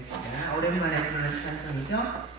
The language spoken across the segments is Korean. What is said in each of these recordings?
하겠습니다. 오랜만에 부르는 찬송이죠?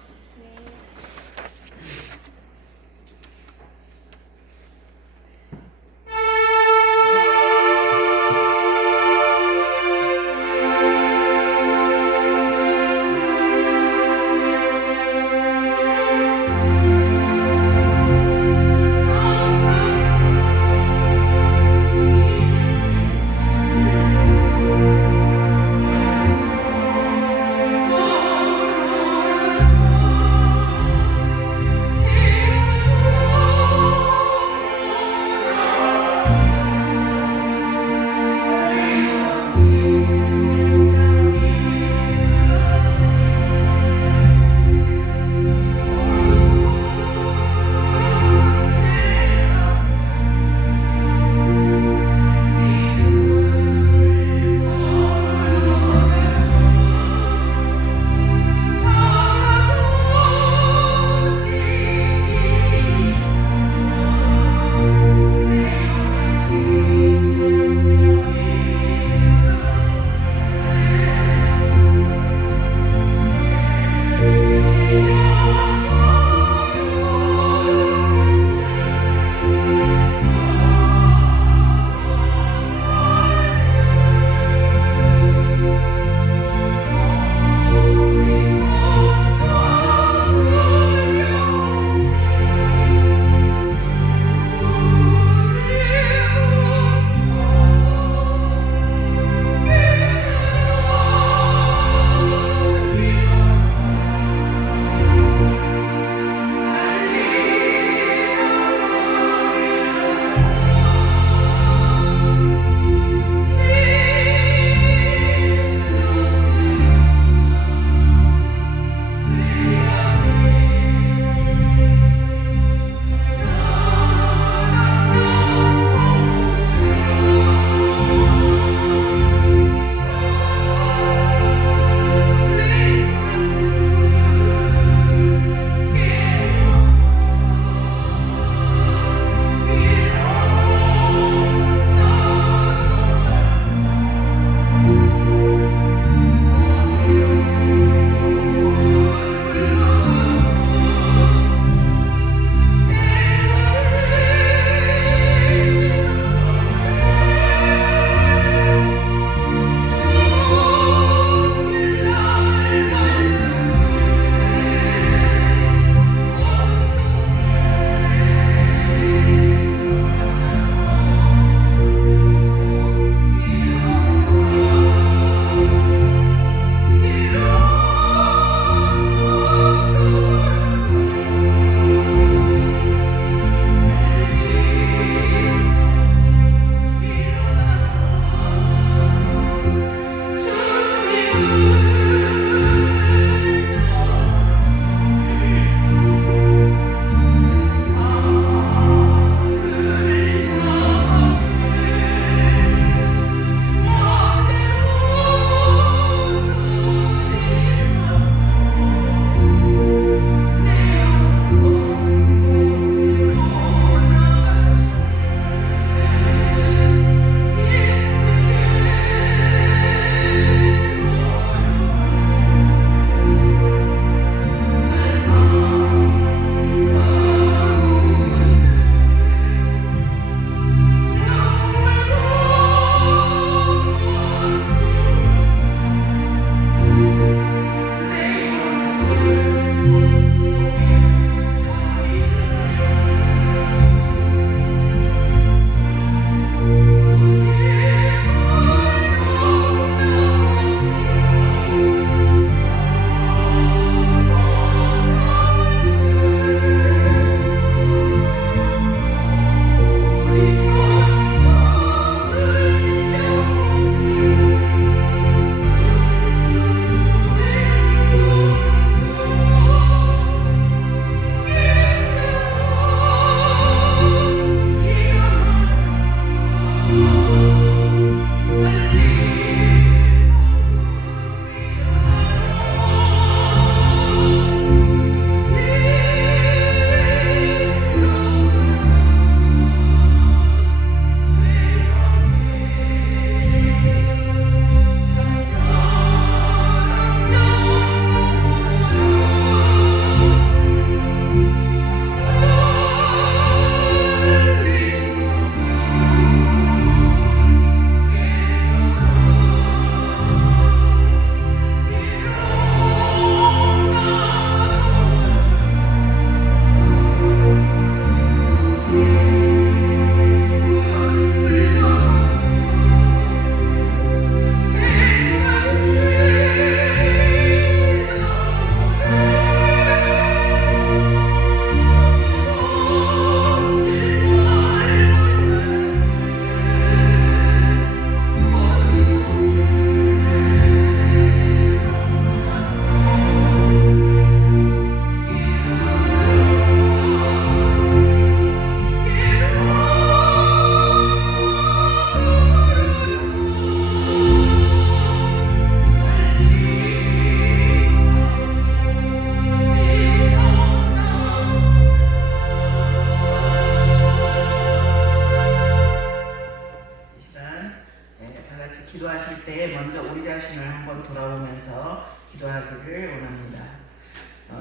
기도하실 때 먼저 우리 자신을 한번 돌아보면서 기도하기를 원합니다.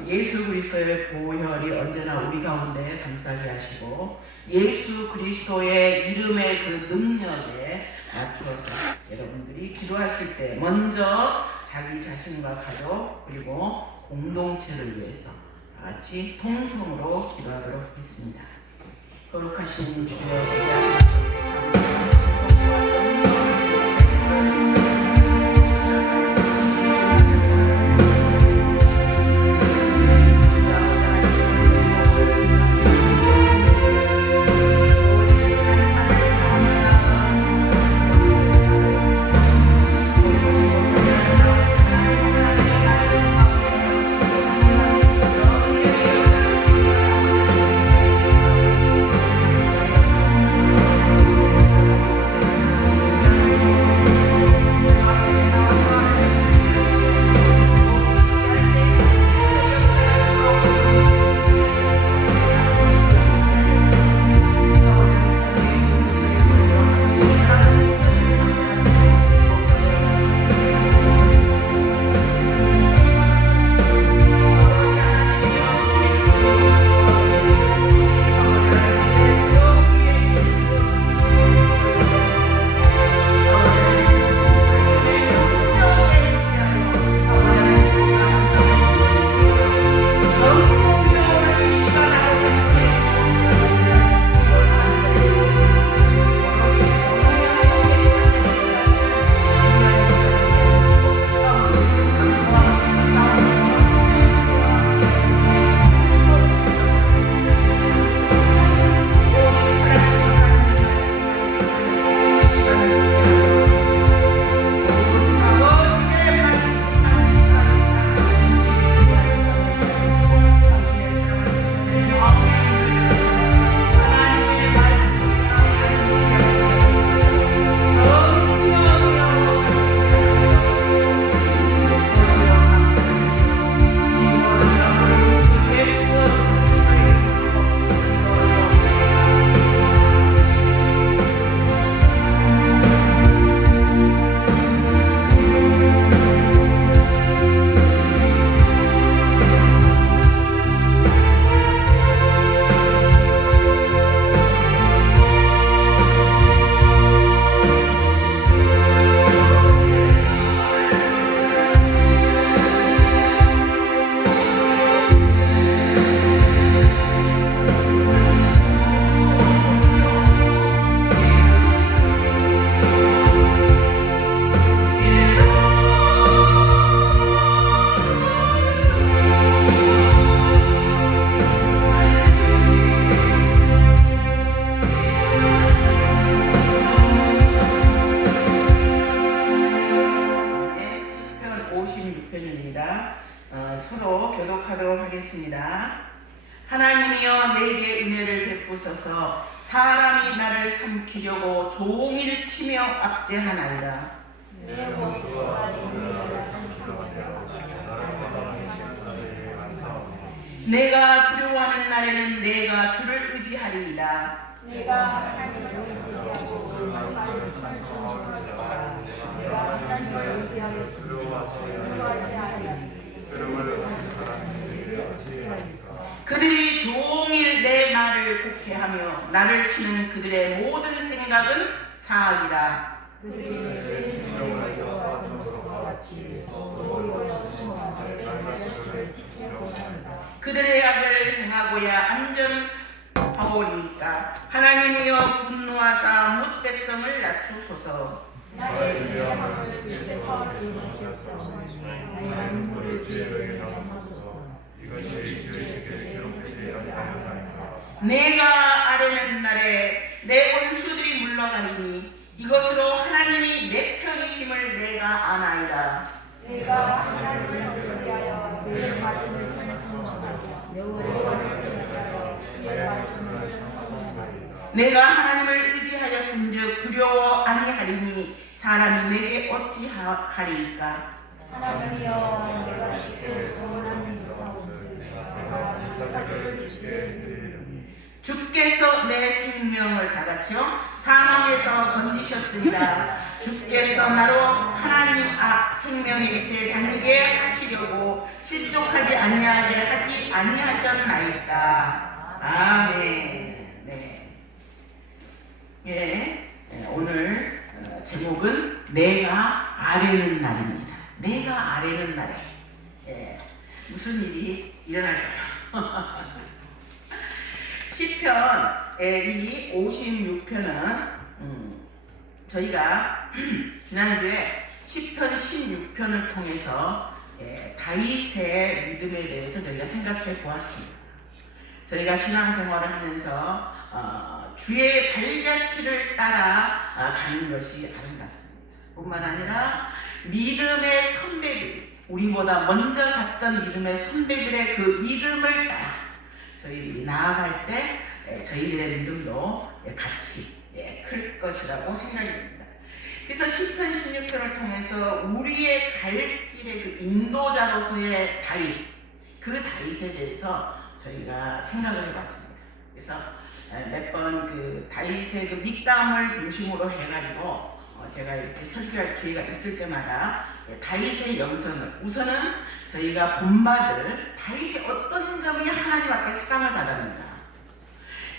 예수 그리스도의 보혈이 언제나 우리 가운데 감싸게 하시고 예수 그리스도의 이름의 그 능력에 맞추어서 여러분들이 기도하실 때 먼저 자기 자신과 가족 그리고 공동체를 위해서 같이 통성으로 기도하도록 하겠습니다. 거룩하신 주여 제자하시는 서로 교독하도록 하겠습니다. 하나님이여 내게 은혜를 베푸소서. 사람이 나를 삼키려고 종일 치며 압제하나이다. 내가 두려워하는 날에는 내가 주를 의지하리이다. 내가 하나님을 의지하고 그 말씀을 순종하리이다. 내가 하나님을 의지하겠으니 두려워하지 아니하리니. 그들이 종일 내 말을 곡해하며 나를 치는 그들의 모든 생각은 사악이라. 그들이 내 신을 여호와는 것과 같이 오히려 순종하되 내 죄를 지키려고 합니다. 그들의 악을 행하고야 안전하오리이까. 하나님이여 분노하사 뭇 백성을 낮추소서. 나의 위험한 주께서 이루셨사오니 하나님을 죄를 당하소서. 이것이 죄의 기록되지 아니하나이까. 내가 아뢰는 날에 내 원수들이 물러가리니 이것으로 하나님이 내 편이심을 내가 아나이다. 내가 하나님을 의지하여 내 말씀을 순종하며 여호와를 의지하여 내 말씀을 순종하리이다. 내가 하나님을 의지하였은즉 두려워 아니하리니 사람이 내게 어찌하리이까. 하나님이여 내가 주께 소원한 일이 있사오니 내가 감사를 주께 드리리니 주께서 내 생명을 다 같이요 사망에서 건지셨습니다. 주께서 나로 하나님 앞 생명의 밑에 다니게 하시려고 실족하지 아니하게 하지 아니하셨나이까. 아멘. 네. 예, 오늘 제목은 내가 아뢰는 날입니다. 내가 아뢰는 날에 무슨 일이 일어날까요? 시편 이 56편은 저희가 지난주에 시편 16편을 통해서 다윗의 믿음에 대해서 저희가 생각해 보았습니다. 저희가 신앙생활을 하면서 주의 발자취를 따라 가는 것이 아름답습니다. 뿐만 아니라 믿음의 선배들이 우리보다 먼저 갔던 믿음의 선배들의 그 믿음을 따라 저희들이 나아갈 때 저희들의 믿음도 같이 클 것이라고 생각이 듭니다. 그래서 시편 16편을 통해서 우리의 갈 길의 그 인도자로서의 다윗, 그 다윗에 대해서 저희가 생각을 해봤습니다. 그래서 몇 번 그 다윗의 그 밑담을 중심으로 해가지고 제가 이렇게 설교할 기회가 있을 때마다 다윗의 영성을 우선은 저희가 본받을 다윗의 어떤 점이 하나님 앞에 사랑을 받았는가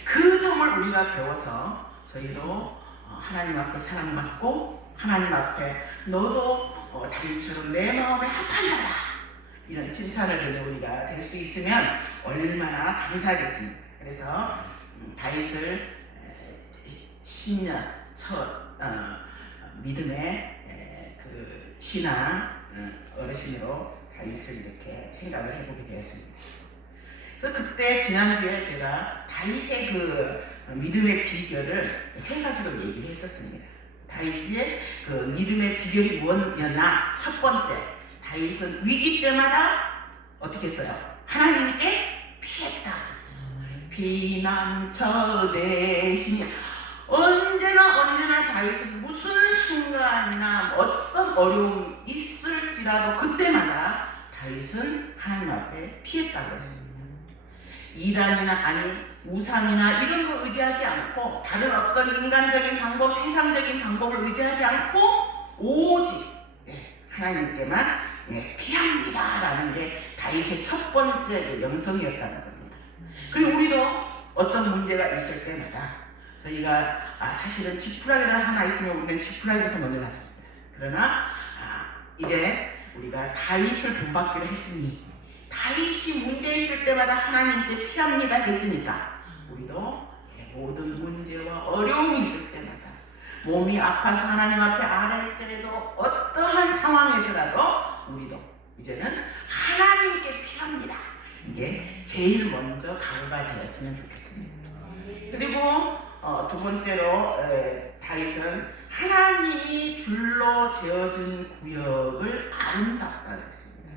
그 점을 우리가 배워서 저희도 하나님 앞에 사랑받고 하나님 앞에 너도 다윗처럼 내 마음에 합한 자다 이런 칭찬을 듣는 우리가 될 수 있으면 얼마나 감사하겠습니까. 그래서 다윗을 신년 첫 믿음의 그 신앙 어르신으로 다윗을 이렇게 생각을 해보게 되었습니다. 그래서 그때 지난주에 제가 다윗의 그 믿음의 비결을 세 가지로 얘기를 했었습니다. 다윗의 그 믿음의 비결이 무엇이었나? 첫 번째, 다윗은 위기 때마다 어떻게 했어요? 하나님께 피했다. 피난처 대신이 언제나 다윗은 무슨 순간이나 어떤 어려움이 있을지라도 그때마다 다윗은 하나님 앞에 피했다고 했습니다. 이단이나 아니 우상이나 이런 거 의지하지 않고 다른 어떤 인간적인 방법, 세상적인 방법을 의지하지 않고 오직 하나님께만 피합니다라는 게 다윗의 첫 번째 영성이었다는 겁니다. 그리고 우리도 어떤 문제가 있을 때마다 저희가 사실은 지푸라기가 하나 있으면 우리는 지푸라기부터 먼저 잡습니다. 그러나 이제 우리가 다윗을 본받기로 했으니 다윗이 문제 있을 때마다 하나님께 피합니다 했으니까 우리도 모든 문제와 어려움이 있을 때마다 몸이 아파서 하나님 앞에 아뢰일 때에도 어떠한 상황에서라도 우리도 이제는 하나님께 피합니다. 이게 제일 먼저 각오가 되었으면 좋겠습니다. 그리고 두 번째로 다윗은 하나님이 줄로 재어준 구역을 아름답다 했습니다.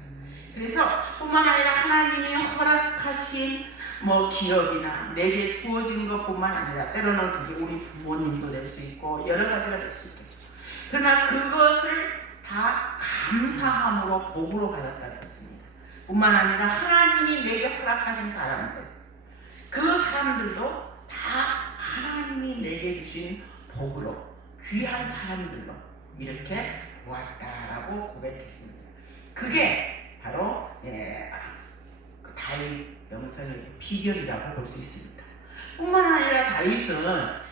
그래서 뿐만 아니라 하나님이 허락하신 기업이나 내게 주어진 것뿐만 아니라 때로는 그게 우리 부모님도 될 수 있고 여러 가지가 될 수 있겠죠. 그러나 그것을 다 감사함으로 복으로 받았다 했습니다. 뿐만 아니라 하나님이 내게 허락하신 사람들, 그 사람들도 다 하나님이 내게 주신 복으로 귀한 사람들로 이렇게 보았다라고 고백했습니다. 그게 바로 그 다윗 영성의 비결이라고 볼 수 있습니다. 뿐만 아니라 다윗은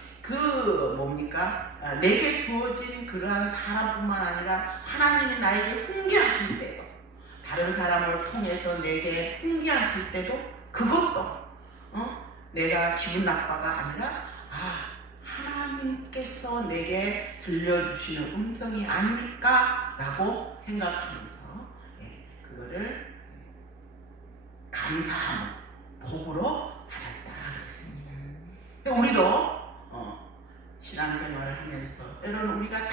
내게 주어진 그러한 사람뿐만 아니라 하나님이 나에게 훈계하실 때도 다른 사람을 통해서 내게 훈계하실 때도 그것도 내가 기분 나빠가 아니라 하나님께서 내게 들려주시는 음성이 아닐까라고 생각하면서 그거를 감사함, 복으로 받았다 그랬습니다. 우리도 신앙생활을 하면서 때로는 우리가 다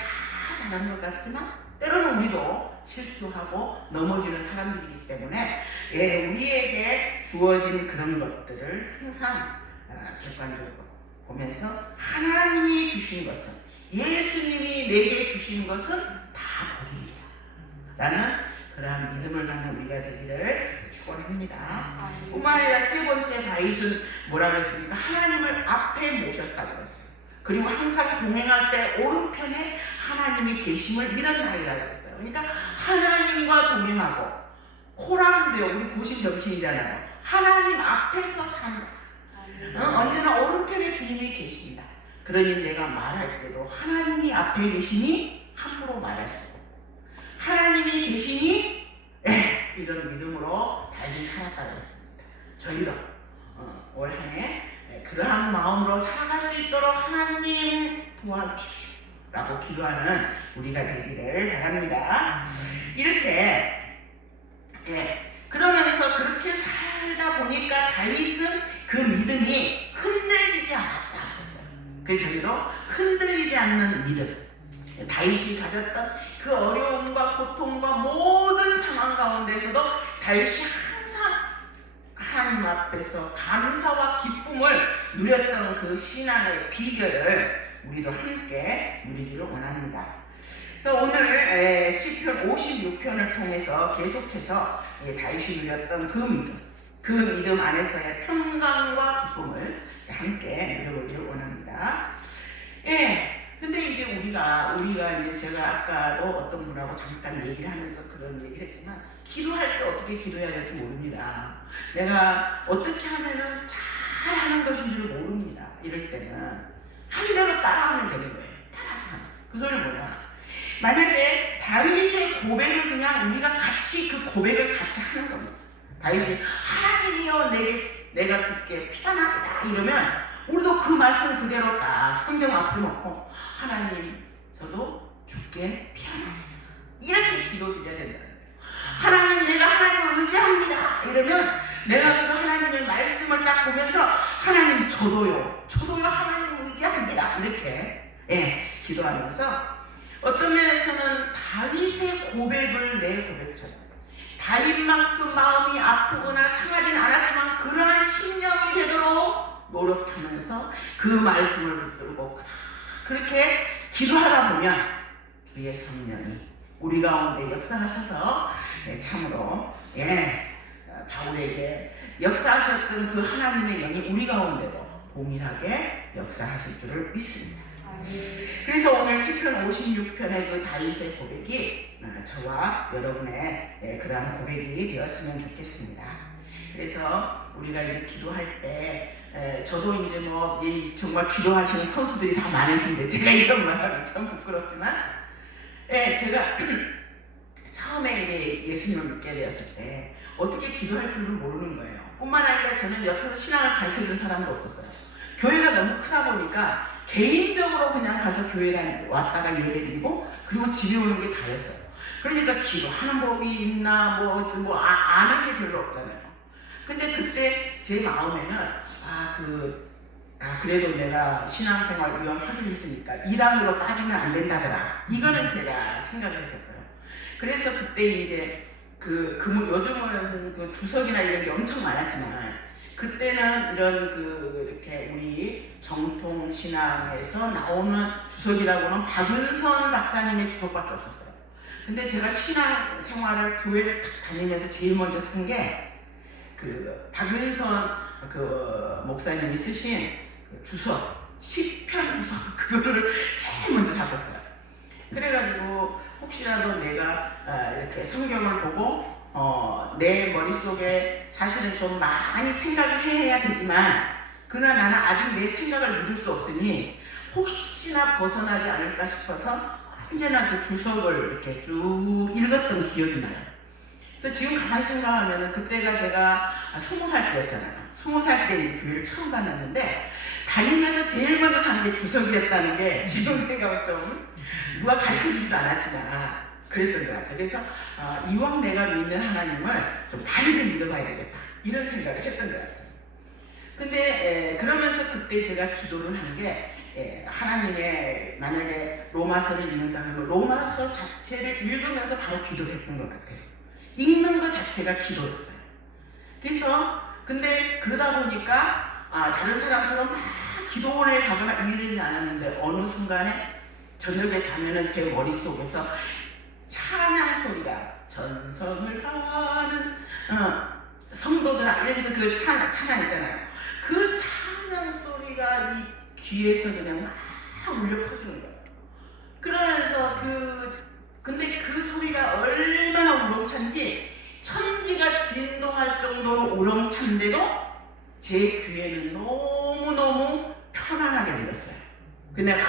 잘한 것 같지만 때로는 우리도 실수하고 넘어지는 사람들이기 때문에 우리에게 주어진 그런 것들을 항상 객관적으로 보면서 하나님이 주신 것은 예수님이 내게 주신 것은 다 복입니다 라는 그러한 믿음을 갖는 우리가 되기를 축원합니다. 뿐만 아니라 세 번째 다윗은 뭐라 그랬습니까? 하나님을 앞에 모셨다고 그랬어요. 그리고 항상 동행할 때 오른편에 하나님이 계심을 믿었나이라고 했어요. 그러니까 하나님과 동행하고 코람도요, 우리 고신 정신이잖아요. 하나님 앞에서 산다. 언제나 오른편에 주님이 계십니다. 그러니 내가 말할 때도 하나님이 앞에 계시니 함부로 말할 수 없고, 하나님이 계시니 이런 믿음으로 다윗이 살았다고 했습니다. 저희도 올 한해 그러한 마음으로 살아갈 수 있도록 하나님 도와주십시오 라고 기도하는 우리가 되기를 바랍니다. 이렇게 그러면서 그렇게 살다 보니까 다윗은 그 믿음이 흔들리지 않았다 그랬어요. 그래서 저희도 흔들리지 않는 믿음, 다윗이 가졌던 그 어려움과 고통과 모든 상황 가운데서도 다윗이 항상 하나님 앞에서 감사와 기쁨을 누렸던 그 신앙의 비결을 우리도 함께 누리기를 원합니다. 그래서 오늘 시편 56편을 통해서 계속해서 다윗이 누렸던 그 믿음 안에서의 평강과 기쁨을 함께 누려보기를 원합니다. 근데 이제 우리가 이제 제가 아까도 어떤 분하고 잠깐 얘기를 하면서 그런 얘기를 했지만, 기도할 때 어떻게 기도해야 될지 모릅니다. 내가 어떻게 하면은 잘하는 것인 줄 모릅니다. 이럴 때는 한 대로 따라하면 되는 거예요. 따라서 하는. 그 소리는 뭐냐? 만약에 다윗의 고백을 그냥 우리가 같이 그 고백을 같이 하는 겁니다. 다윗이 하나님이여 내가 주께 피하나이다 이러면 우리도 그 말씀 그대로 딱 성경 앞에 놓고, 하나님 저도 주께 피하나이다 이렇게 기도드려야 된다는 거예요. 하나님 내가 하나님을 의지합니다 이러면 내가 그 하나님의 말씀을 딱 보면서 하나님 저도요 하나님을 의지합니다 이렇게 기도하면서, 어떤 면에서는 다윗의 고백을 내 고백처럼, 다윗만큼 마음이 아프거나 상하지는 않았지만 그러한 심령이 되도록 노력하면서 그 말씀을 붙들고 그렇게 기도하다 보면 주의 성령이 우리 가운데 역사하셔서 참으로 바울에게 역사하셨던 그 하나님의 영이 우리 가운데도 동일하게 역사하실 줄을 믿습니다. 그래서 오늘 시편 56편의 그 다윗의 고백이 저와 여러분의 그러한 고백이 되었으면 좋겠습니다. 그래서 우리가 이제 기도할 때 저도 이제 정말 기도하시는 선수들이 다 많으신데 제가 이런 말 하면 참 부끄럽지만, 제가 처음에 이제 예수님을 믿게 되었을 때 어떻게 기도할 줄을 모르는 거예요. 뿐만 아니라 저는 옆에서 신앙을 가르쳐주는 사람도 없었어요. 교회가 너무 크다 보니까 개인적으로 그냥 가서 교회 왔다가 예배드리고 그리고 집에 오는 게 다였어요. 그러니까 기도하는 법이 있나 아는 게 별로 없잖아요. 근데 그때 제 마음에는 그래도 내가 신앙생활 위험하기로 했으니까 이단으로 빠지면 안 된다더라. 이거는 제가 생각을 했었어요. 그래서 그때 이제 요즘은 그 주석이나 이런 게 엄청 많았지만, 그때는 이런 이렇게 우리 정통 신앙에서 나오는 주석이라고는 박윤선 박사님의 주석밖에 없었어요. 근데 제가 신앙 생활을 교회를 다니면서 제일 먼저 산 게 박윤선 목사님이 쓰신 주석, 시편 주석, 그거를 제일 먼저 샀었어요. 그래가지고 혹시라도 내가 이렇게 성경을 보고 내 머릿속에 사실은 좀 많이 생각을 해야 되지만, 그러나 나는 아직 내 생각을 믿을 수 없으니 혹시나 벗어나지 않을까 싶어서 언제나 그 주석을 이렇게 쭉 읽었던 기억이 나요. 그래서 지금 가만히 생각하면 그때가 제가 20살 때였잖아요. 20살 때 이제 교회를 처음 다녔는데 다니면서 제일 먼저 산 게 주석이었다는 게 지금 생각은 좀 누가 가르쳐주지도 않았지만 그랬던 것 같아요. 그래서 이왕 내가 믿는 하나님을 좀 바르게 믿어봐야 되겠다 이런 생각을 했던 것 같아요. 근데 그러면서 그때 제가 기도를 한 게, 하나님의 만약에 로마서를 읽는다면 로마서 자체를 읽으면서 바로 기도를 했던 것 같아요. 읽는 것 자체가 기도였어요. 그래서 근데 그러다 보니까 다른 사람처럼 막 기도원에 가거나 이러지 않았는데 어느 순간에 저녁에 자면은 제 머릿속에서 찬양 소리가 전성이 성도들아 이러면서 그 찬양 있잖아요. 그 찬양 소리가 이 귀에서 그냥 막 울려 퍼지는 거예요. 그러면서 근데 그 소리가 얼마나 우렁찬지 천지가 진동할 정도로 우렁찬데도 제 귀에는 너무너무 편안하게 들렸어요. 근데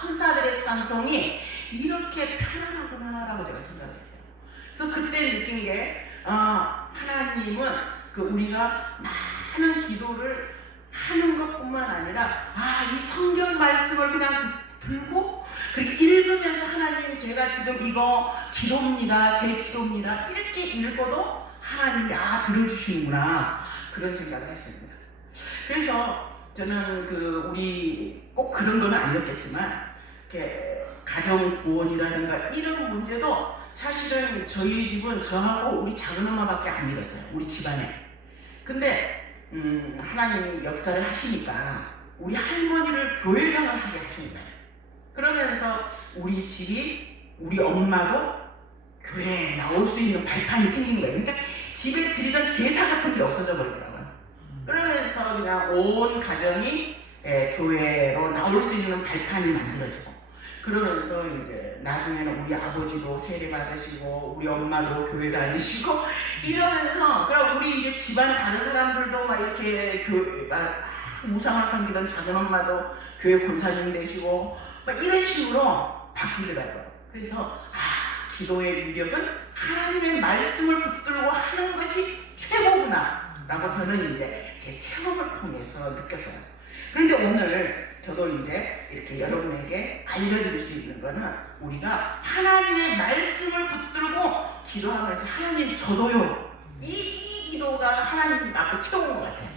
천사들의 찬송이 이렇게 편안하구나 라고 제가 생각을 했어요. 그래서 그때 느낀 게 하나님은 우리가 많은 기도를 하는 것뿐만 아니라 이 성경 말씀을 그냥 들고 그렇게 읽으면서 하나님 제가 지금 이거 기도입니다. 제 기도입니다. 이렇게 읽어도 하나님이 들어주시는구나 그런 생각을 했습니다. 그래서 저는 우리 꼭 그런 건 아니었겠지만 이렇게 가정 구원이라든가 이런 문제도 사실은 저희 집은 저하고 우리 작은 엄마밖에 안 믿었어요. 우리 집안에. 근데 하나님이 역사를 하시니까 우리 할머니를 교회장을 하게 하신 거예요. 그러면서 우리 집이 우리 엄마도 교회에 나올 수 있는 발판이 생긴 거예요. 그러니까 집에 드리던 제사 같은 게 없어져 버리더라고요. 그러면서 그냥 온 가정이 교회로 나올 수 있는 발판이 만들어지고 그러면서 이제 나중에는 우리 아버지도 세례 받으시고 우리 엄마도 교회 다니시고 이러면서 그럼 우리 이제 집안 다른 사람들도 막 이렇게 우상을 섬기던 작은 엄마도 교회 권사님 되시고 막 이런 식으로 바뀌더라고요. 그래서 기도의 위력은 하나님의 말씀을 붙들고 하는 것이 최고구나 라고 저는 이제 제 체험을 통해서 느꼈어요. 그런데 오늘 저도 이제 이렇게 여러분에게 알려드릴 수 있는 거는 우리가 하나님의 말씀을 붙들고 기도하면서 하나님 저도요 이 기도가 하나님 앞에 채운 것 같아요.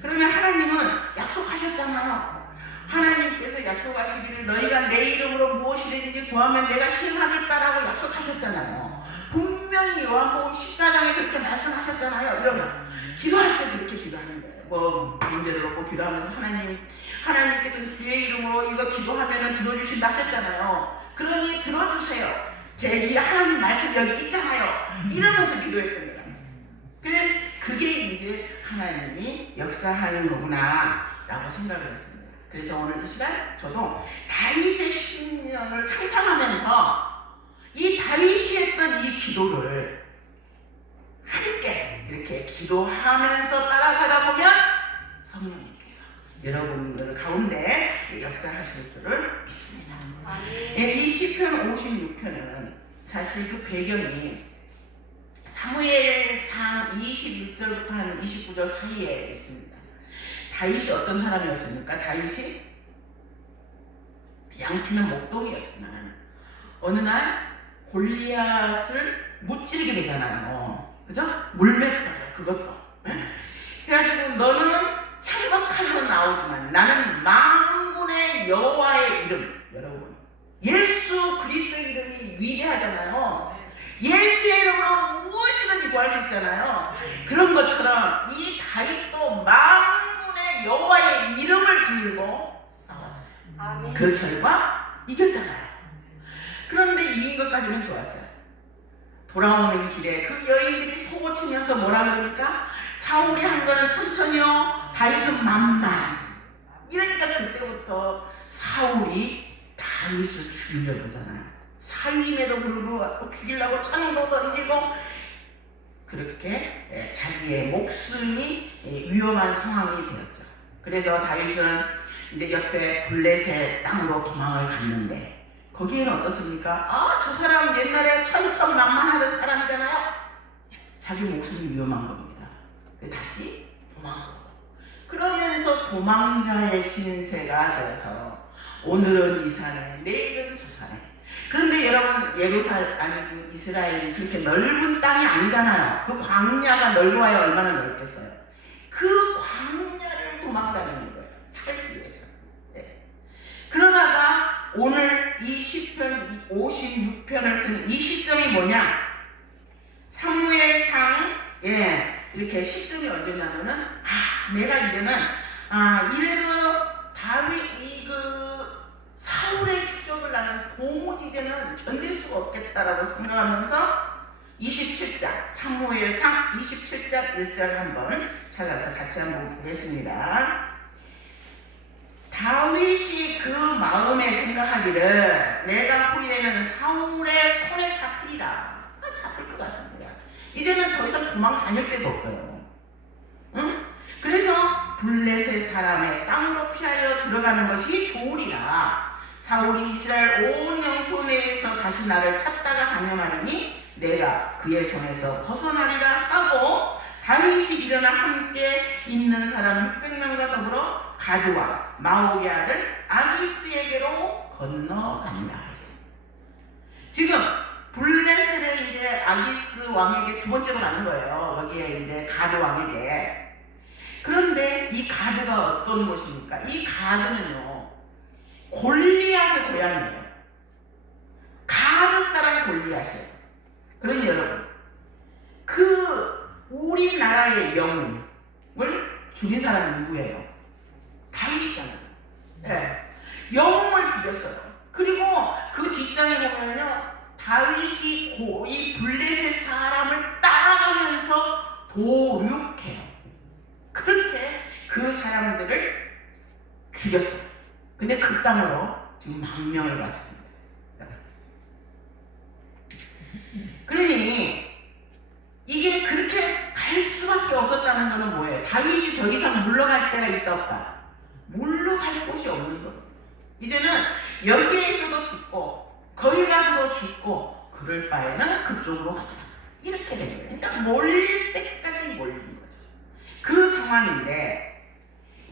그러면 하나님은 약속하셨잖아요. 하나님께서 약속하시기를 너희가 내 이름으로 무엇이든지 구하면 내가 시행하겠다라고 약속하셨잖아요. 분명히 요한복음 14장에 그렇게 말씀하셨잖아요. 이러면 기도할 때 그렇게 기도하는 거예요. 문제를 놓고 기도하면서 하나님께서는 주의 이름으로 이거 기도하면 들어주신다 하셨잖아요. 그러니 들어주세요. 제 하나님 말씀 여기 있잖아요. 이러면서 기도했던 거예요. 그래 그게 이제 하나님이 역사하는 거구나 라고 생각을 했습니다. 그래서 오늘 이 시간 저도 다윗의 신년을 상상하면서 이 다윗이 했던 이 기도를 함께 이렇게 기도하면서 따라가다 보면 성령님께서 여러분들 가운데 역사하실 줄을 믿습니다. 이 시편 56편은 사실 그 배경이 사무엘상 21절부터 한 29절 사이에 있습니다. 다윗이 어떤 사람이었습니까? 다윗이 양치는 목동이었지만 어느 날 골리앗을 무찌르게 되잖아요. 그죠? 물맷돌이야 그것도. 그래가지고 너는 창과 칼로 나오지만 나는 만군의 여호와의 이름, 여러분 예수 그리스도의 이름이 위대하잖아요. 예수의 이름으로 무엇이든지 구할 수 있잖아요. 그런 것처럼 이 다윗도 만군의 여호와의 이름을 들고 싸웠어요. 아멘. 그 결과 이겼잖아요. 그런데 이긴 것까지는 좋았어요. 돌아오는 길에 그 여인들이 소고치면서 뭐라 그럽니까? 사울이 한 거는 천천히요, 다윗은 만만. 이러니까 그때부터 사울이 다윗을 죽이려고 하잖아요. 사위임에도 불구하고 죽이려고 창도 던지고 그렇게 자기의 목숨이 위험한 상황이 되었죠. 그래서 다윗은 이제 옆에 블레셋 땅으로 도망을 갔는데 거기에는 어떻습니까? 저 사람 옛날에 천천만만하던 사람이잖아요. 자기 목숨이 위험한 겁니다. 다시 도망하고 그러면서 도망자의 신세가 되어서 오늘은 이 산에 내일은 저 산에. 그런데 여러분 이스라엘이 그렇게 넓은 땅이 아니잖아요. 그 광야가 넓어야 얼마나 넓겠어요. 그 광야를 도망다니는 거예요. 살기 위해서. 네. 그러다가 오늘 이 시편 56편을 쓴 이 시점이 뭐냐? 사무엘상 이렇게 시점이 언제냐면은 내가 이제는 이래도 다윗 사울의 추적을 나는 도무지 이제는 견딜 수가 없겠다라고 생각하면서 27장 사무엘상 27장 1절 한번 찾아서 같이 한번 보겠습니다. 다윗이 그 마음에 생각하기를 내가 후에는 사울의 손에 잡히리라. 잡힐 것 같습니다. 이제는 더 이상 도망 다닐 데도 없어요. 응? 그래서 블레셋 사람의 땅으로 피하여 들어가는 것이 좋으리라. 사울이 이스라엘 온 영토 내에서 다시 나를 찾다가 단념하리니 내가 그의 손에서 벗어나리라 하고 다윗이 일어나 함께 있는 사람 600명과 더불어 가드와 마옥의 아들 아기스에게로 건너간다 했습니다. 지금 블레셋을 이제 아기스 왕에게 두 번째로 가는 거예요. 여기에 이제 가드 왕에게. 그런데 이 가드가 어떤 곳입니까? 이 가드는요, 골리앗의 고향이에요. 가드 사람 골리앗이에요. 그러니 여러분, 그 우리나라의 영웅을 죽인 사람이 누구예요? 다윗이잖아요. 네. 영웅을 죽였어요. 그리고 그 뒷장에 보면요, 다윗이 이 블레셋 사람을 따라가면서 도륙해요. 그렇게 그 사람들을 죽였어요. 근데 그 땅으로 지금 망명을 왔습니다. 그러니 이게 그렇게 갈 수밖에 없었다는 것은 뭐예요? 다윗이 더 이상 물러갈 때가 있다 없다? 물러갈 곳이 없는 거예요. 이제는 여기에서도 죽고 거기 가서도 죽고 그럴 바에는 그쪽으로 가자. 이렇게 된 거예요. 그러니까 몰릴 때까지 몰린 거죠. 그 상황인데,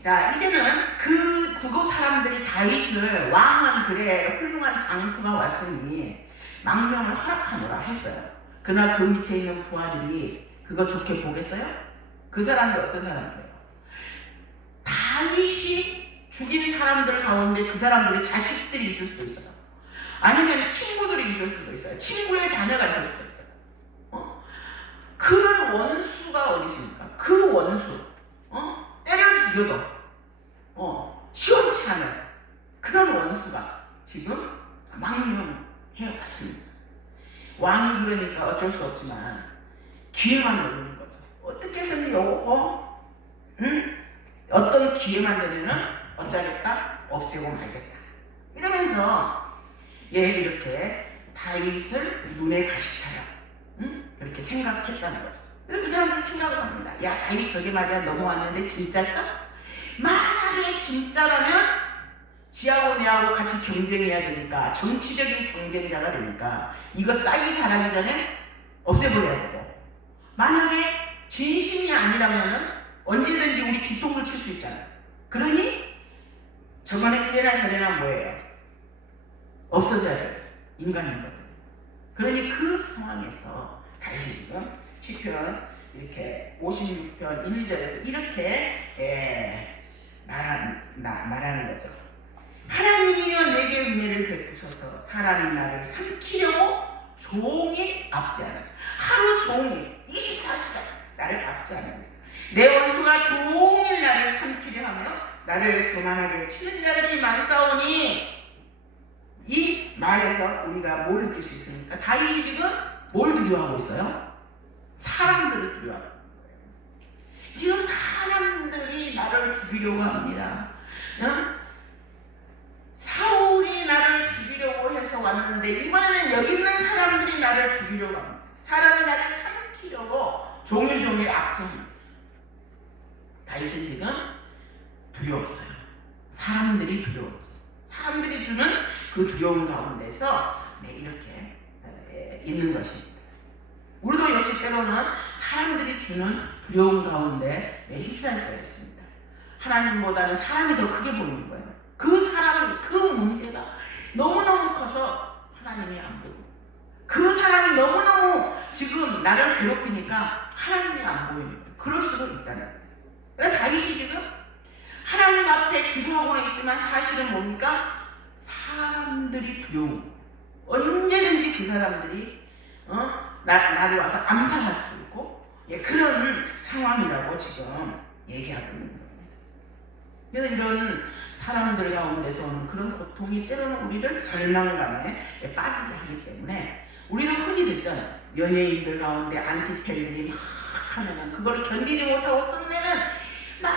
자 이제는 그곳 사람들이 다윗을 왕은 그래 훌륭한 장수가 왔으니 망명을 허락하노라 했어요. 그러나 그 밑에 있는 부하들이 그거 좋게 보겠어요? 그 사람들 어떤 사람들이에요? 다윗이 죽인 사람들 가운데 그 사람들의 자식들이 있을 수도 있어요. 아니면 친구들이 있을 수도 있어요. 친구의 자녀가 있을 수도 있어요. 그런 원수가 어디 있습니까? 그 원수 때려 죽여도 시원치 않은 그런 원수가 지금 망명해 왔습니다. 왕이 그러니까 어쩔 수 없지만 기회만 노리는 거죠. 어떻게 해서든 어떤 기회만 되면은 어쩌겠다? 없애고 말겠다. 이러면서 이렇게 다윗을 눈에 가시처럼 그렇게 생각했다는 거죠. 그래서 그 사람들은 생각을 합니다. 야, 다윗 저게 말이야 넘어왔는데 진짜일까? 만약에 진짜라면 지하고 내하고 같이 경쟁해야 되니까, 정치적인 경쟁자가 되니까 이거 싹이 자라기 전에 없애버려야 되고, 만약에 진심이 아니라면 언제든지 우리 뒤통수를 칠 수 있잖아요. 그러니 저번에 이래나 저래나 뭐예요? 없어져야 돼요. 인간인 거예요. 그러니 그 상황에서 다시 지금 시편 이렇게 56편 1절에서 이렇게 말하는 거죠. 하나님이여 내게 은혜를 베푸소서. 사람이 나를 삼키려고 종일 압제하는, 하루 종일 24시간 나를 압제하는, 내 원수가 종일 나를 삼키려 하며 나를 교만하게 치는 자들이 많사오니. 이 말에서 우리가 뭘 느낄 수 있습니까? 다윗이 지금 뭘 두려워하고 있어요? 사람들을 두려워하는 거예요. 지금 사람들이 나를 죽이려고 합니다. 사울이 나를 죽이려고 해서 왔는데 이번에는 여기 있는 사람들이 나를 죽이려고 합니다. 사람이 나를 삼키려고 종일 압제합니다. 다윗은 지금 두려웠어요. 사람들이 두려웠죠. 사람들이 주는 그 두려움 가운데서 이렇게 있는 것입니다. 우리도 역시 때로는 사람들이 주는 두려움 가운데 휩싸일 때가 있습니다. 하나님보다는 사람이 더 크게 보이는 거예요. 그 사람, 그 문제가 너무너무 커서 하나님이 안 보고, 그 사람이 너무너무 지금 나를 괴롭히니까 하나님이 안 보이는 거예요. 그럴 수도 있다는 거예요. 그래서 다윗이 지금 하나님 앞에 기도하고는 있지만 사실은 뭡니까? 사람들이 두려움. 언제든지 그 사람들이 나를 와서 암살할 수 있고, 그런 상황이라고 지금 얘기하고 있는 겁니다. 그래서 이런 사람들 가운데서 오는 그런 고통이 때로는 우리를 절망감에 빠지게 하기 때문에 우리는 흔히 듣잖아요. 연예인들 가운데 안티팬들이 막 하면은 그걸 견디지 못하고 끝내는 막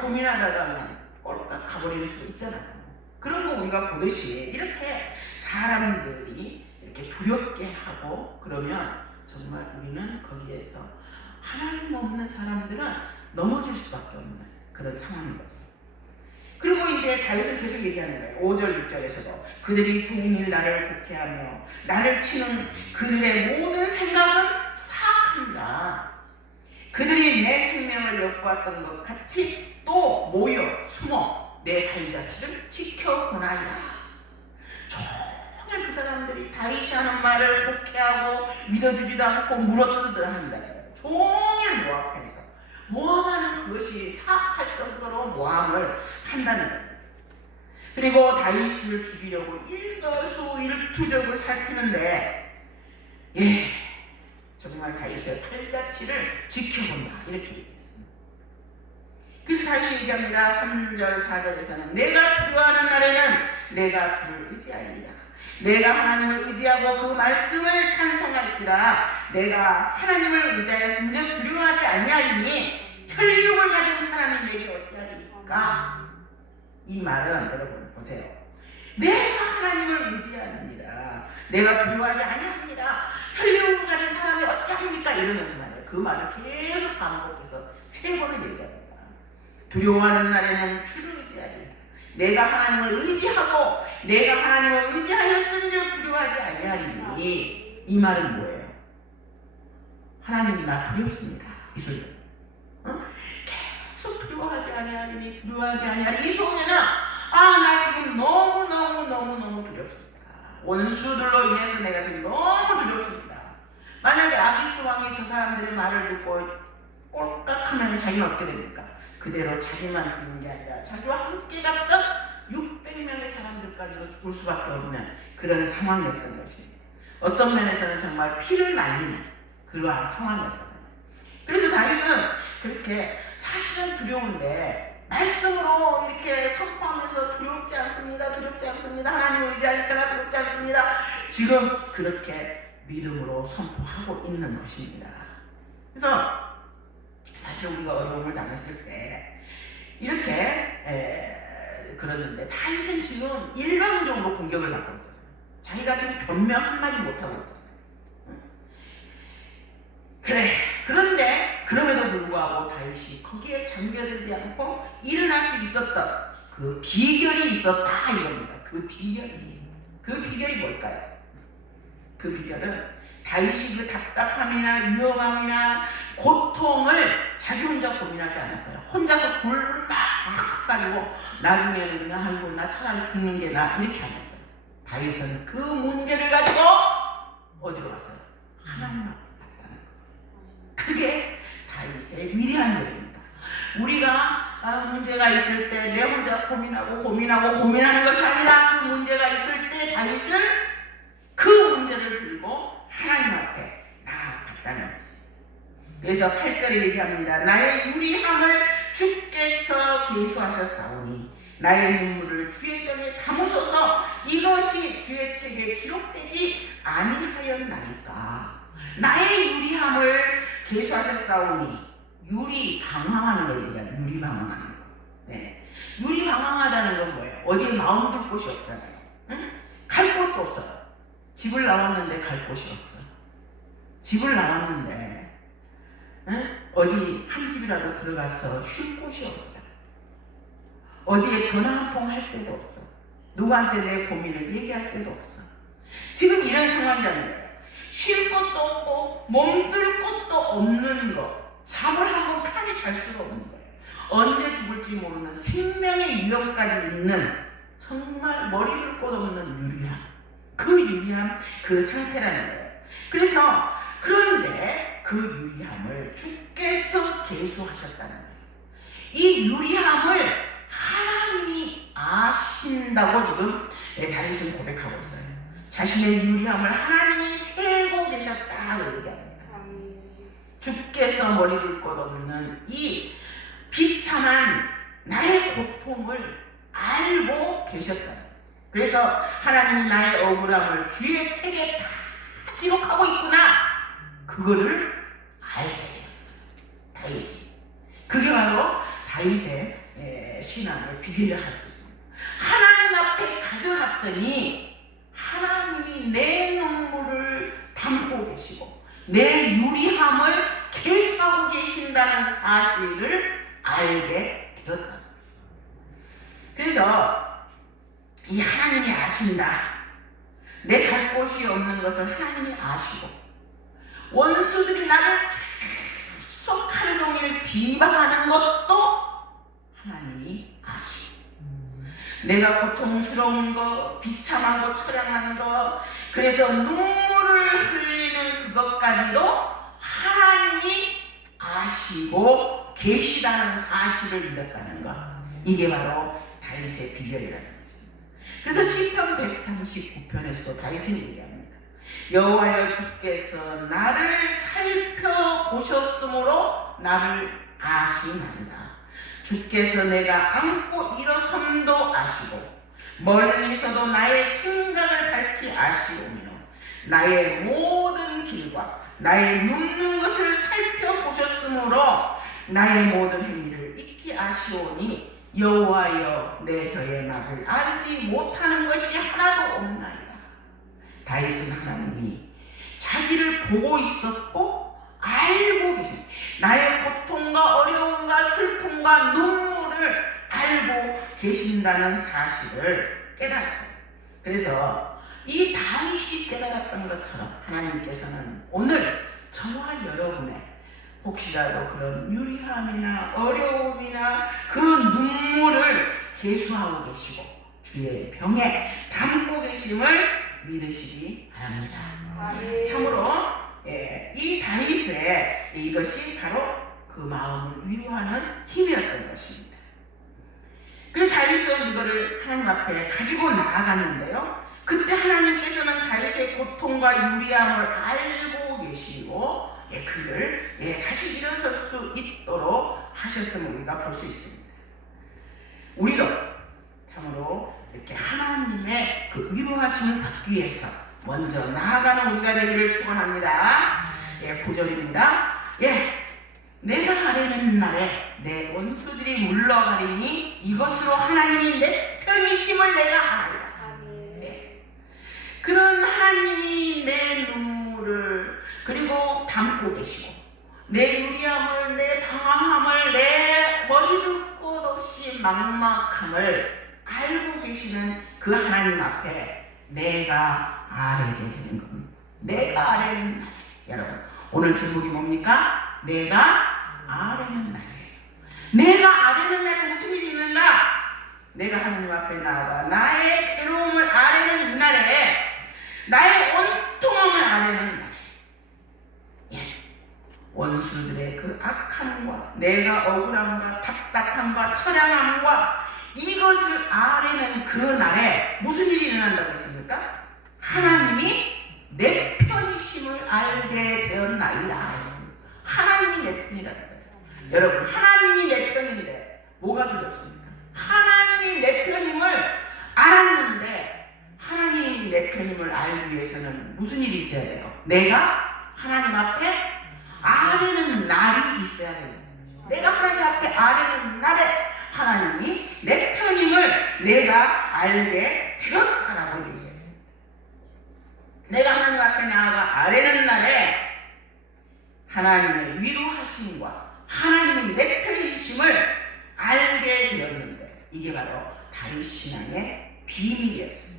고민하다가 그냥 꼴깍 가버리는 수 있잖아요. 그런 거 우리가 보듯이 이렇게 사람들이 이렇게 두렵게 하고 그러면 정말 우리는 거기에서 하나님 없는 사람들은 넘어질 수밖에 없는 그런 상황인 거죠. 그리고 이제 다윗은 계속 얘기하는 거예요. 5절 6절에서도 그들이 종일 나를 곡해하며 나를 치는 그들의 모든 생각은 사악합니다. 그들이 내 생명을 엿보았던 것 같이 또 모여 숨어 내 발자취를 지켜보나이다. 종일 그 사람들이 다윗이 하는 말을 곡해하고 믿어주지도 않고 물어뜯으려 한다는 거예요. 종일 모함해서 모함하는 그것이 사악할 정도로 모함을 한다는 거예요. 그리고 다윗을 죽이려고 일거수일투족을 살피는데 정말 다윗의 팔자취를 지켜본다 이렇게 얘기했습니다. 그래서 다윗이 얘기합니다. 3절 4절에서는 내가 두려워하는 날에는 내가 주를 의지하리라. 내가 하나님을 의지하고 그 말씀을 찬송할지라. 내가 하나님을 의지하였은즉 두려워하지 아니하리니 혈육을 가진 사람이 내게 어찌하리까. 이 말은 여러분 보세요. 내가 하나님을 의지합니다. 내가 두려워하지 아니합니다. 혈육을 가진 사람이 어찌합니까? 이러면서 말이에요. 그 말을 계속 반복해서 3번을 얘기합니다. 두려워하는 날에는 주를 의지하리라. 내가 하나님을 의지하고 내가 하나님을 의지하였은즉 두려워하지 아니하리니. 이 말은 뭐예요? 하나님이 나 두렵습니다. 이 소리가. 계속 두려워하지 아니하리니 두려워하지 아니하리. 이 속에는 나 지금 너무 두렵습니다. 원수들로 인해서 내가 지금 너무 두렵습니다. 만약에 아기스 왕이 저 사람들의 말을 듣고 꼴깍하면 자기는 어떻게 됩니까? 그대로 자기만 죽는 게 아니라 자기와 함께 갔던 600명의 사람들까지도 죽을 수밖에 없는 그런 상황이었던 것입니다. 어떤 면에서는 정말 피를 날리는 그러한 상황이었잖아요. 그래서 다윗은 그렇게 사실은 두려운데 말씀으로 이렇게 선포하면서 두렵지 않습니다. 두렵지 않습니다. 하나님을 의지하니까 두렵지 않습니다. 지금 그렇게 믿음으로 선포하고 있는 것입니다. 그래서 사실 우리가 어려움을 당했을 때 이렇게 그러는데 다윗은 지금 일방적으로 공격을 받고 있잖아요. 자기가 지금 변명 한마디 못하고 있잖아요. 그런데 그럼에도 불구하고 다윗이 거기에 잠겨들지 않고 일어날 수 있었던 그 비결이 있었다 이겁니다. 그 비결이 뭘까요? 그 비결은 다윗이 그 답답함이나 위험함이나 고통을 자기 혼자 고민하지 않았어요. 혼자서 굴 막 가지고 나중에는 그냥 아이고 나 차라리 죽는 게 나 이렇게 안 했어요. 다윗은 그 문제를 가지고 어디로 갔어요? 하나님 앞에 갔다는 거예요. 그게 다윗의 위대한 일입니다. 우리가 문제가 있을 때 내 혼자 고민하는 것이 아니라 그 문제가 있을 때 다윗은 그 문제를 들고 하나님 앞에 나아갔다는 거죠. 그래서 8절에 얘기합니다. 나의 유리함을 주께서 계수하셨사오니 나의 눈물을 주의 병에 담으소서. 이것이 주의 책에 기록되지 아니하였나이까. 나의 유리함을 계수하셨사오니 유리 방황하는 걸 얘기하는 유리 방황하는 거. 네. 유리 방황하다는 건 뭐예요? 어디에 마음 둘 곳이 없잖아요. 응? 갈 곳도 없어요. 집을 나왔는데 갈 곳이 없어. 집을 나왔는데 어디 한 집이라도 들어가서 쉴 곳이 없어. 어디에 전화 한 통 할 데도 없어. 누구한테 내 고민을 얘기할 데도 없어. 지금 이런 상황이라는 거예요. 쉴 곳도 없고 몸둘 곳도 없는 거. 잠을 한번 편히 잘 수가 없는 거예요. 언제 죽을지 모르는 생명의 위험까지 있는 정말 머리둘 곳 없는 유리함. 그 유리함, 그 상태라는 거예요. 그래서 그런데 그 유리함을 주께서 계수하셨다는 거예요. 이 유리함을 하나님이 아신다고 지금 다윗은 고백하고 있어요. 자신의 유리함을 하나님이 세고 계셨다고 얘기합니다. 주께서 머리둘 곳 없는 이 비참한 나의 고통을 알고 계셨다. 그래서 하나님이 나의 억울함을 주의 책에 다 기록하고 있구나. 그거를 알게 되었어요. 다윗이. 그게 바로 다윗의 신앙의 비결을 할 수 있습니다. 하나님 앞에 가져갔더니 하나님이 내 눈물을 담고 계시고 내 유리함을 계수하고 계신다는 사실을 알게 되었다. 그래서 이 하나님이 아신다. 내 갈 곳이 없는 것을 하나님이 아시고 원수들이 나를 계속 하루 종일 비방하는 것도 하나님이 아시고 내가 고통스러운 거, 비참한 거, 처량한 거, 그래서 눈물을 흘리는 그것까지도 하나님이 아시고 계시다는 사실을 믿었다는 것. 이게 바로 다윗의 비결이라는 것입니다. 그래서 시편 139편에서도 다윗은 얘기합니다. 여호와여 주께서 나를 살펴보셨으므로 나를 아시나이다. 주께서 내가 앉고 일어섬도 아시고 멀리서도 나의 생각을 밝히 아시오며 나의 모든 길과 나의 눕는 것을 살펴보셨으므로 나의 모든 행위를 익히 아시오니 여호와여 내 혀의 말을 알지 못하는 것이 하나도 없나이다. 다윗은 하나님이 자기를 보고 있었고 알고 계십니다. 나의 고통과 어려움과 슬픔과 눈물을 알고 계신다는 사실을 깨달았어요. 그래서 이 다윗이 깨달았던 것처럼 하나님께서는 오늘 저와 여러분의 혹시라도 그런 유리함이나 어려움이나 그 눈물을 계수하고 계시고 주의 병에 담고 계심을 믿으시기 바랍니다. 참으로 이 다윗의 이것이 바로 그 마음을 위로하는 힘이었던 것입니다. 그래서 다윗은 이거를 하나님 앞에 가지고 나아갔는데요. 그때 하나님께서는 다윗의 고통과 유리함을 알고 계시고 그를 다시 일어설 수 있도록 하셨음을 우리가 볼 수 있습니다. 우리도 참으로 이렇게 하나님의 그 위로하심을 받기 위해서 먼저 나아가는 우리가 되기를 축원합니다. 9절입니다. 내가 아뢰는 날에 내 원수들이 물러가리니 이것으로 하나님이 내 편이심을 내가 알아요. 그런 하나님이 내 눈물을 그리고 담고 계시고 내 유리함을, 내 방황함을, 내 머리 둘 곳 없이 막막함을 알고 계시는 그 하나님 앞에 내가 아뢰게 되는 겁니다. 내가 아뢰는 날. 여러분 오늘 제목이 뭡니까? 내가 아뢰는 날이에요. 내가 아뢰는 날에 무슨 일이 있는가? 내가 하나님 앞에 나아가 나의 괴로움을 아뢰는 이 날에 나의 원통함을 아뢰는 날에 원수들의 그 악함과 내가 억울함과 답답함과 처량함과 이것을 아뢰는 그 날에 무슨 일이 일어난다고 했습니까? 하나님이 내 편이심을 알게 되었나이다. 하나님이 내 편이라는 거예요. 여러분 하나님이 내 편인데 뭐가 두렵습니까? 하나님이 내 편임을 알았는데 하나님이 내 편임을 알기 위해서는 무슨 일이 있어야 돼요? 내가 하나님 앞에 아뢰는 날이 있어야 돼요. 내가 하나님 앞에 아뢰는 날에 하나님이 내 편임을 내가 알게 되었다라고 얘기했습니다. 내가 하나님 앞에 나아가 아뢰는 날에 하나님의 위로하심과 하나님이 내 편이심을 알게 되었는데 이게 바로 다윗 신앙의 비밀이었습니다.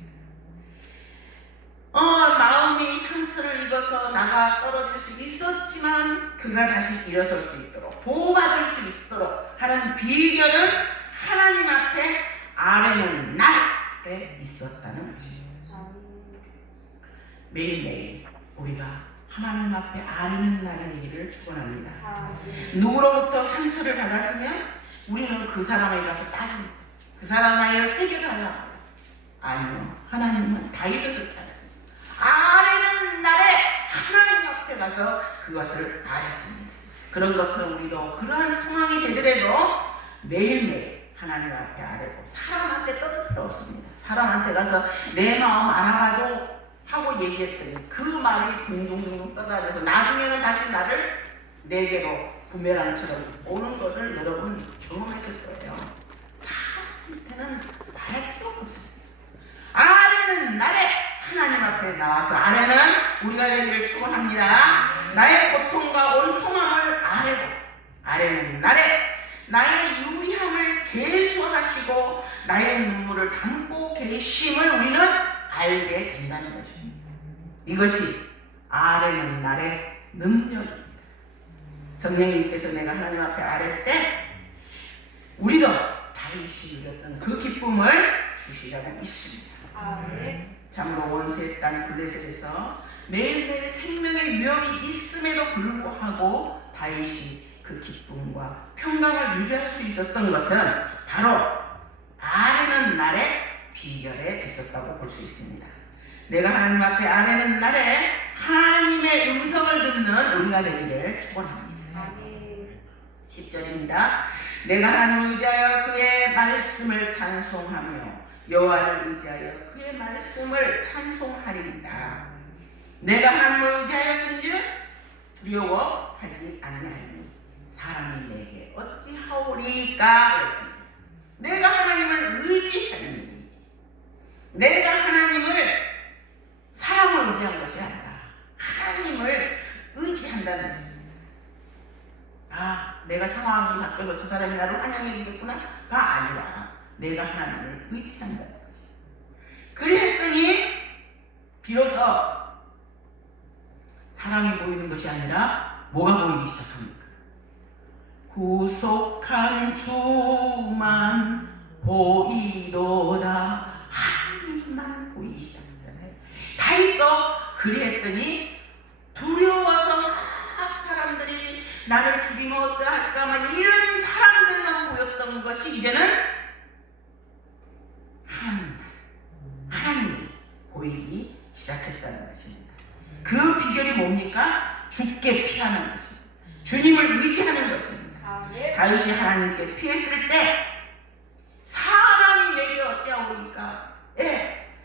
마음이 상처를 입어서 나가 떨어질 수 있었지만 그가 다시 일어설 수 있도록 보호받을 수 있도록 하는 비결은 하나님 앞에 아뢰는 날에 있었다는 것입니다. 매일매일 우리가 하나님 앞에 아뢰는 날의 얘기를 축원합니다. 누구로부터 상처를 받았으면 우리는 그 사람에게 가서 따집니다. 그 사람에게 해결하려고 합니다. 아니요, 하나님은 다윗을 그렇게 하셨습니다. 아뢰는 날에 하나님 앞에 가서 그것을 아뢰습니다. 그런 것처럼 우리도 그러한 상황이 되더라도 매일매일 하나님 앞에 아뢰고 사람한테 떠들 필요 없습니다. 사람한테 가서 내 마음 알아봐줘 하고 얘기했더니 그 말이 둥둥둥둥 떠다녀서 나중에는 다시 나를 내게로 부메랑처럼 오는 것을 여러분 경험했을 거예요. 사람한테는 말할 필요가 없습니다. 아내는 나의 하나님 앞에 나와서 아내는 우리가 되기를 축원합니다. 나의 고통과 온통함을 아뢰고 아내는 나의 유리함을 계수하시고 나의 눈물을 담고 계심을 우리는 알게 된다는 것입니다. 이것이 아뢰는 날의 능력입니다. 성령님께서 내가 하나님 앞에 아뢰 때 우리도 다윗이 누렸던 그 기쁨을 주시려고 믿습니다. 참으로 원수의 땅 블레셋에서 매일매일 생명의 위협이 있음에도 불구하고 다윗이 그 기쁨과 평강을 유지할 수 있었던 것은 바로 아뢰는 날의 비결에 있었다고 볼 수 있습니다. 내가 하나님 앞에 아뢰는 날에 하나님의 음성을 듣는 우리가 되기를 축원합니다. 10절입니다. 내가 하나님을 의지하여 그의 말씀을 찬송하며 여호와를 의지하여 그의 말씀을 찬송하리이다. 내가 하나님을 의지하였은즉 두려워하지 아니하니 사람이 내게 어찌하오리까 였습니다. 내가 하나님을 의지하니 내가 하나님을 사람을 의지한 것이 아니라 하나님을 의지한다는 것입니다. 내가 상황이 바뀌어서 저 사람이 나를 환영해 주겠구나가 아니라 내가 하나님을 의지한다는 것입니다. 그랬더니 비로소 사람이 보이는 것이 아니라 뭐가 보이기 시작합니까? 구속한 주만 보이도다. 하나님만 보이기 시작합니다. 다윗도 그랬더니 두려워서 막 사람들이 나를 죽이면 어쩌할까 막 이런 사람들만 보였던 것이 이제는 하나님이 보이기 시작했다는 것입니다. 그 비결이 뭡니까? 주께 피하는 것입니다. 주님을 의지하는 것입니다. 다윗이 하나님께 피했을 때 사람이 내게 어찌하오리까?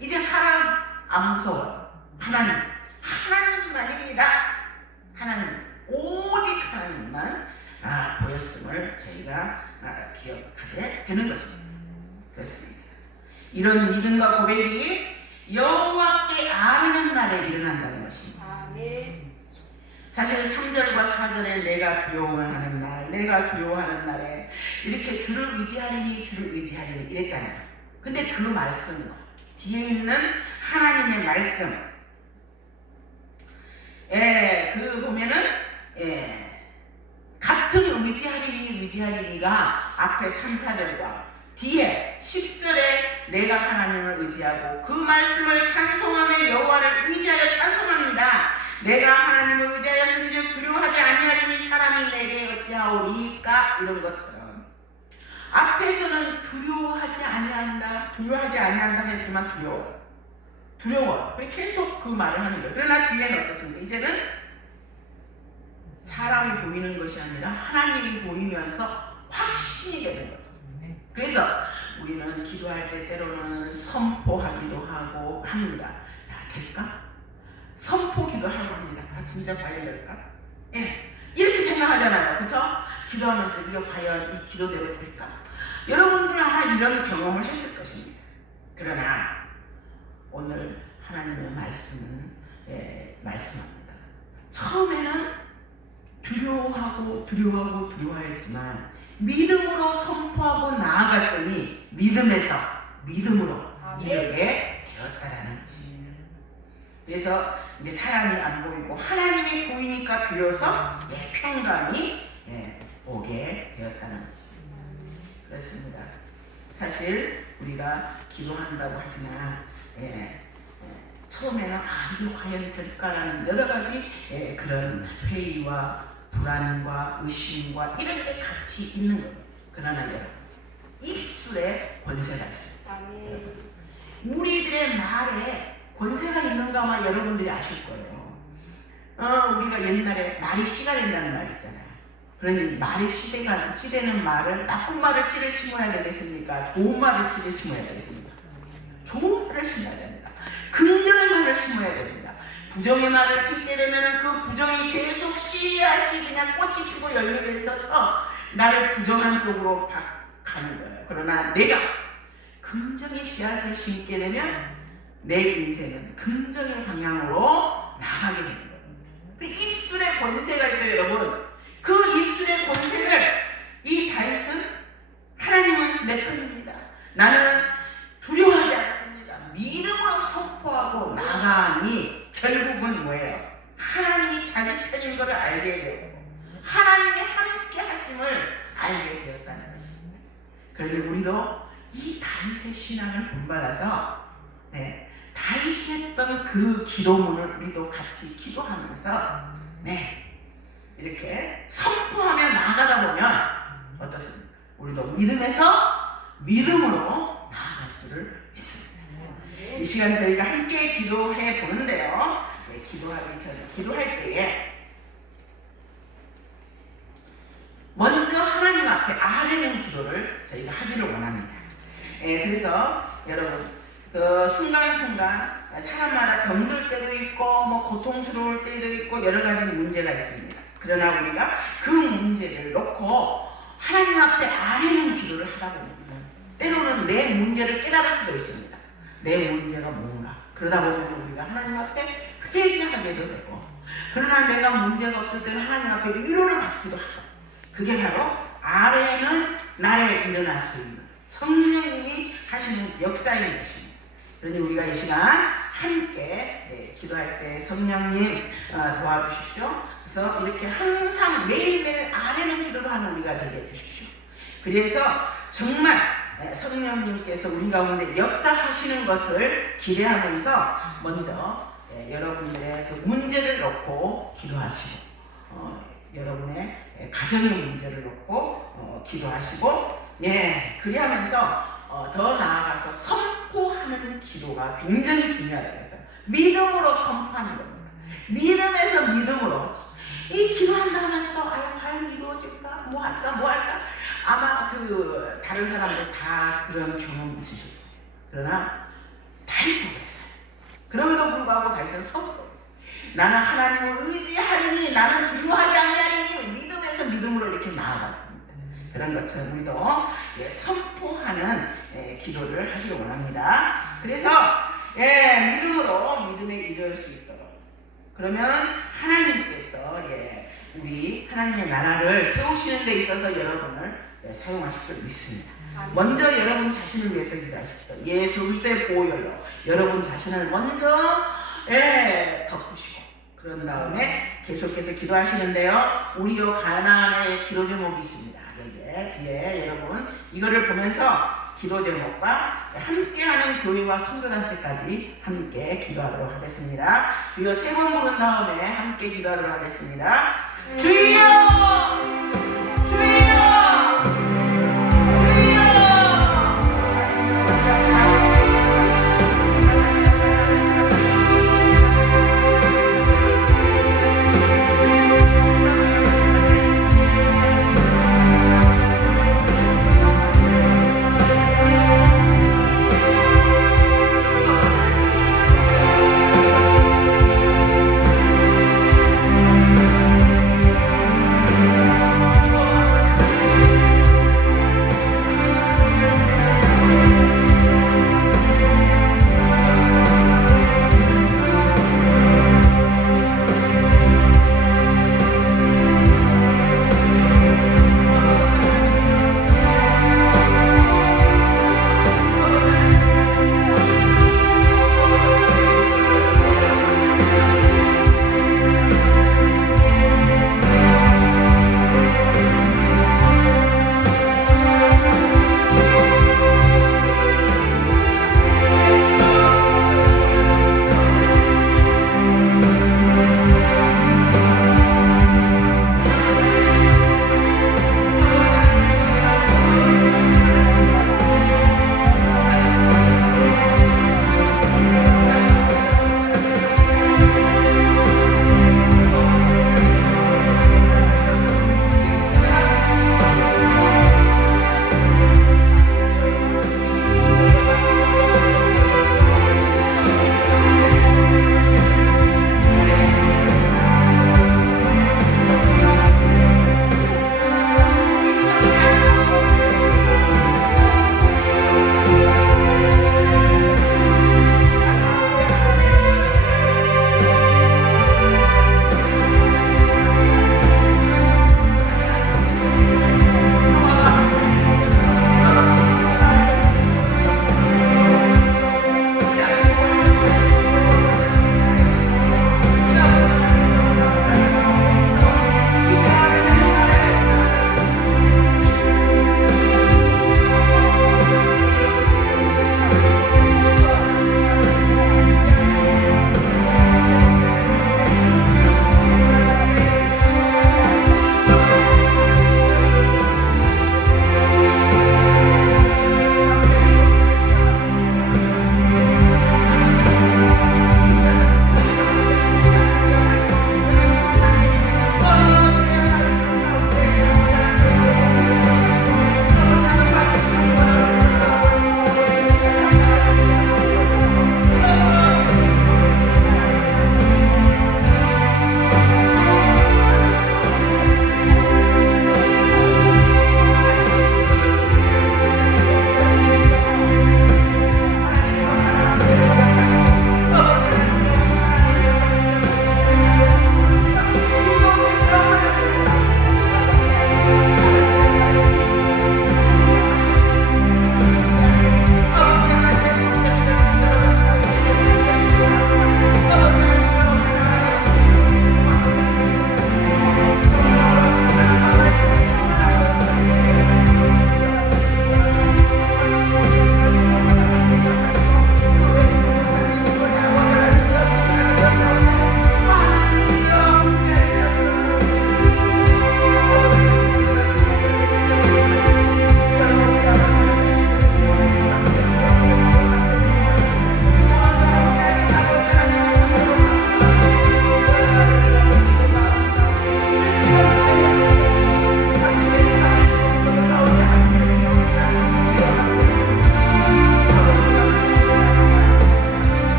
이제 사람 안 무서워요. 하나님만입니다. 하나님, 오직 하나님만 보였음을 저희가 기억하게 되는 것입니다. 그렇습니다. 이런 믿음과 고백이 여호와께 아뢰는 날에 일어난다는 것입니다. 사실 3절과 4절에 내가 두려워하는 날에 이렇게 주를 의지하리니 이랬잖아요. 근데 그 말씀 뒤에 있는 하나님의 말씀 그 보면은 같은 의지하리니가 앞에 3, 4절과 뒤에 10절에 내가 하나님을 의지하고 그 말씀을 찬송하며 여호와를 의지하여 찬송합니다. 내가 하나님을 의지하였은즉 두려워하지 아니하리니 사람이 내게 어찌하오리까 이런 것처럼 앞에서는 두려워하지 아니한다 했지만 두려워. 계속 그 말을 하는 거예요. 그러나 뒤에는 어떻습니까? 이제는 사람이 보이는 것이 아니라 하나님이 보이면서 확신이 되는 거죠. 그래서 우리는 기도할 때 때로는 선포하기도 하고 합니다. 될까? 선포 기도하고 합니다. 진짜 과연 될까? 이렇게 생각하잖아요. 그렇죠? 기도하면서 이거 과연 이 기도대로 될까? 여러분들 아마 이런 경험을 했을 것입니다. 그러나 오늘 하나님의 말씀은 말씀합니다. 처음에는 두려워했지만 믿음으로 선포하고 나아갔더니 믿음으로 이르게 되었다라는 것입니다. 그래서 이제 사람이 안 보이고 하나님이 보이니까 비로소 평강이 오게 되었다는 것입니다. 그렇습니다. 사실 우리가 기도한다고 하지만 처음에는 이게 과연 될까라는 여러 가지 그런 회의와 불안과 의심과 이런 게 같이 있는 거예요. 그러나 여러분, 입술에 권세가 있습니다. 우리들의 말에 권세가 있는가 아마 여러분들이 아실 거예요. 우리가 옛날에 말이 씨가 된다는 말 있잖아요. 그러니 말의 씨되는 말을 나쁜 말을 씨를 심어야 되겠습니까? 좋은 말을 씨를 심어야 되겠습니까? 좋은 말을 심어야 됩니다. 긍정의 말을 말을 심어야 됩니다. 부정의 말을 심게 되면 그 부정이 계속 씨앗이 그냥 꽃이 피고 열매가 있어서 나를 부정한 쪽으로 가는 거예요. 그러나 내가 긍정의 씨앗을 심게 되면 내 인생은 긍정의 방향으로 나가게 되는 거예요. 그 입술의 권세가 있어요, 여러분. 그 입술의 권세를 이 다윗은 하나님은 내 편입니다. 나는 두려워하지 않습니다. 믿음으로 선포하고 나가니 결국은 뭐예요? 하나님이 자기 편인 것을 알게 되고 하나님이 함께 하심을 알게 되었다는 것입니다. 그러니 우리도 이 다윗의 신앙을 본받아서 다윗이 했던 그 기도문을 우리도 같이 기도하면서 이렇게 선포하며 나아가다 보면 어떻습니까? 우리도 믿음에서 믿음으로 나아갈 줄을 믿습니다. 이 시간 저희가 함께 기도해 보는데요. 기도하기 전에 기도할 때에 먼저 하나님 앞에 아뢰는 기도를 저희가 하기를 원합니다. 그래서 여러분 그 순간순간 사람마다 병들 때도 있고 뭐 고통스러울 때도 있고 여러 가지 문제가 있습니다. 그러나 우리가 그 문제를 놓고 하나님 앞에 아뢰는 기도를 하다 보면 때로는 내 문제를 깨달을 수도 있습니다. 내 문제가 뭔가. 그러다 보면 우리가 하나님 앞에 회개하게도 되고 그러나 내가 문제가 없을 때는 하나님 앞에 위로를 받기도 하고 그게 바로 아뢰는 나에 일어날 수 있는 성령님이 하시는 역사인 것입니다. 그러니 우리가 이 시간 함께 기도할 때 성령님 도와주십시오. 그래서 이렇게 항상 매일매일 아뢰는 기도를 하는 우리가 되게 해주십시오. 그래서 정말 성령님께서 우리 가운데 역사하시는 것을 기대하면서 먼저 여러분들의 그 문제를 놓고 기도하시고 여러분의 가정의 문제를 놓고 기도하시고 그리하면서 더 나아가서 선포하는 기도가 굉장히 중요하다고 했어요. 믿음으로 선포하는 겁니다. 믿음에서 믿음으로 이 기도한다 하면서도 과연 이루어질까? 뭐 할까? 아마 그 다른 사람들 다 그런 경험이 있으실 거예요. 그러나 다윗도 그랬어요. 그럼에도 불구하고 다윗은 선포했어요. 나는 하나님을 의지하리니 나는 두려워하지 아니하리니 믿음에서 믿음으로 이렇게 나아갔습니다. 그런 것처럼 우리도 선포하는 기도를 하기를 원합니다. 그래서 믿음으로 믿음에 이를 수 있도록 그러면 하나님께서 우리 하나님의 나라를 세우시는 데 있어서 여러분을 사용하실 줄 믿습니다. 먼저 여러분 자신을 위해서 기도하십시오. 예수 그리스도의 보혈로 여러분 자신을 먼저 덮으시고 그런 다음에 계속해서 기도하시는데요. 우리요 가나안의 기도 제목이 있습니다. 여기에 뒤에 여러분 이거를 보면서 기도 제목과 함께하는 교회와 선교단체까지 함께 기도하도록 하겠습니다. 주여 3번 부른 다음에 함께 기도하도록 하겠습니다. 주여!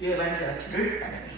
주의 만져주를 바라니.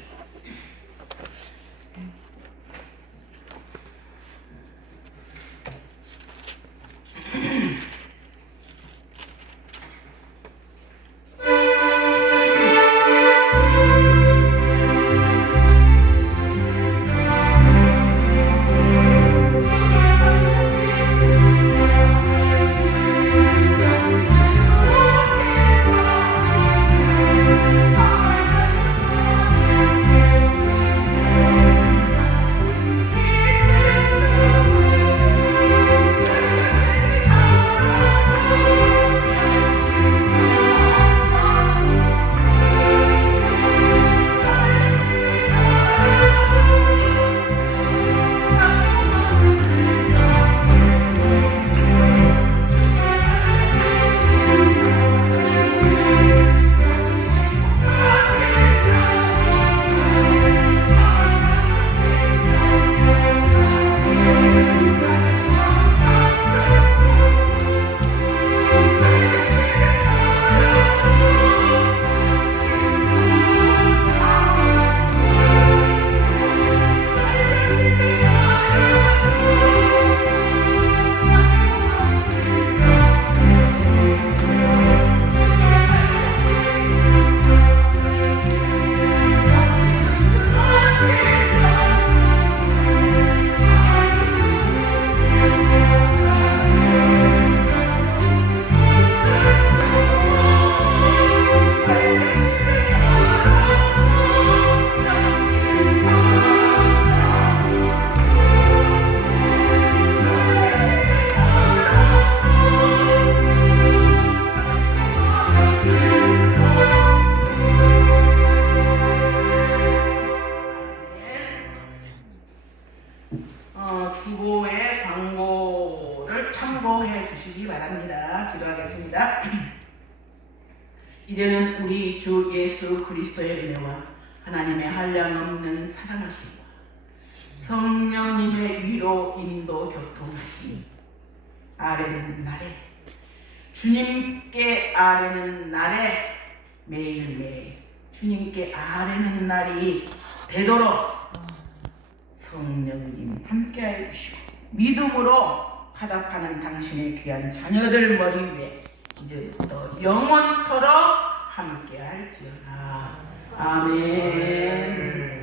주보의 광고를 참고해 주시기 바랍니다. 기도하겠습니다. 이제는 우리 주 예수 그리스도의 은혜와 하나님의 한량없는 사랑하심과 성령님의 위로 인도 교통하심 아뢰는 날에 주님께 아뢰는 날에 매일매일 주님께 아뢰는 날이 되도록 성령님 함께하여 주시고 믿음으로 화답하는 당신의 귀한 자녀들 머리 위에 이제부터 영원토록 함께할지어다. 아멘.